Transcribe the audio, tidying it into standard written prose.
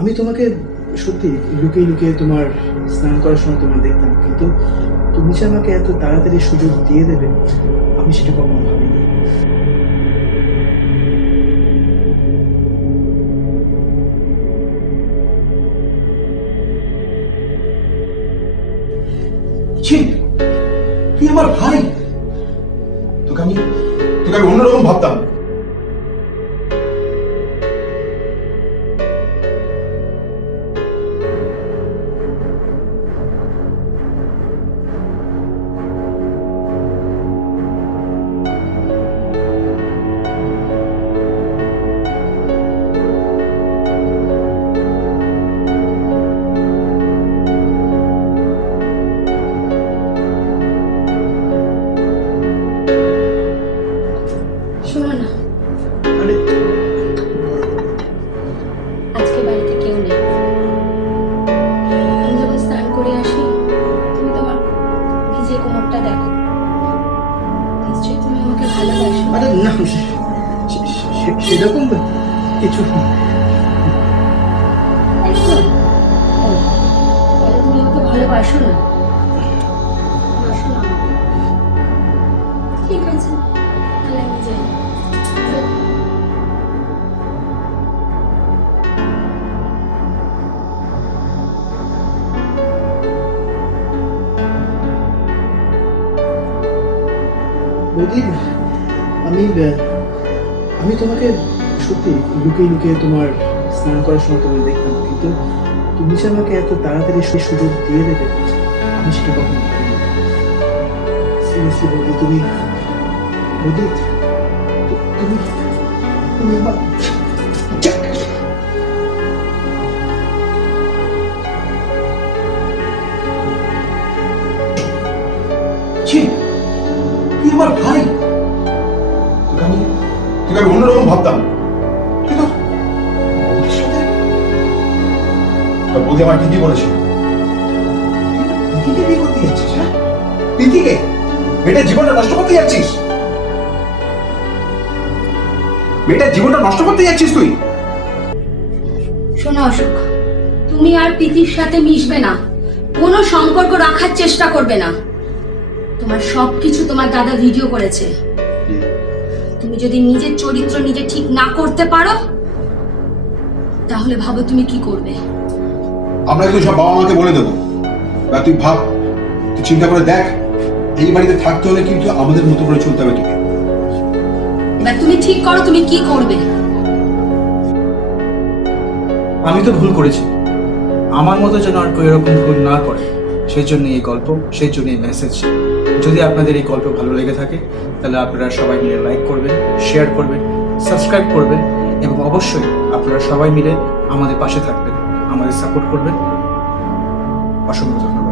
আমি তোমাকে সত্যি লুকিয়ে লুকিয়ে তোমার স্নান করার সময় তোমার দেখতাম, কিন্তু তুমি যে আমাকে এত তাড়াতাড়ি সুযোগ দিয়ে দেবে আমি সেটা কখনো ভাবিনি। ছি, তুই আমার ভাই। তোকে আমি অন্যরকম ভাবতাম। শোনো না, আরে আজকে বাড়িতে কেউ নেই। আমি যখন স্নান করে আসি তুমি তোমার ভিজে কোমরটা দেখো, নিশ্চয়ই তুমি আমাকে ভালোবাসো। আরে না, সেরকম কিছু একদম। তাহলে তুমি আমাকে ভালোবাসো না? বাসো না আমাকে? ঠিক আছে, তাহলে আমি যাই। বৌদি, আমি আমি তোমাকে সত্যি লুকিয়ে লুকিয়ে তোমার স্নান করার সময় তোমার দেখতাম, কিন্তু তুমি যে আমাকে এত তাড়াতাড়ি সুযোগ দিয়ে দেবে আমি সেটা কখনো ভাবিনি। সিরিয়াসলি বৌদি, তুমি তুমি তুমি আমার ছি, তুই আমার ভাই। তোকে আমি অন্যরকম ভাবতাম। তুই তো বৌদির সাথে বৌদি আমার ঠিকই বলেছে। পিকিকে বিয়ে করতে যাচ্ছিস? হ্যাঁ, পিকিকে? মেয়েটার জীবনটা নষ্ট করতে যাচ্ছিস? মেয়েটার জীবনটা নষ্ট করতে যাচ্ছিস তুই? শোনো অশোক, তুমি আর প্রীতির সাথে মিশবে না, কোনো সম্পর্ক রাখার চেষ্টা করবে না। তোমার সবকিছু তোমার দাদা ভিডিও করেছে। তুমি যদি নিজের চরিত্র নিজে ঠিক না করতে পারো তাহলে ভাবো তুমি কি করবে। আমরা কিন্তু সব বাবা মাকে বলে দেবো। বা তুই ভাব, তুই চিন্তা করে দেখ, এই বাড়িতে থাকতে হলে কিন্তু আমাদের মতো করে চলতে হবে তোকে। এবার তুমি ঠিক করো তুমি কি করবে। আমি তো ভুল করেছি, আমার মতো যেন আর কেউ এরকম ভুল না করে, সেই জন্য এই গল্প, সেই জন্য এই মেসেজ। যদি আপনাদের এই গল্প ভালো লেগে থাকে তাহলে আপনারা সবাই মিলে লাইক করবেন, শেয়ার করবেন, সাবস্ক্রাইব করবেন এবং অবশ্যই আপনারা সবাই মিলে আমাদের পাশে থাকবেন, আমাদের সাপোর্ট করবেন। অসংখ্য ধন্যবাদ।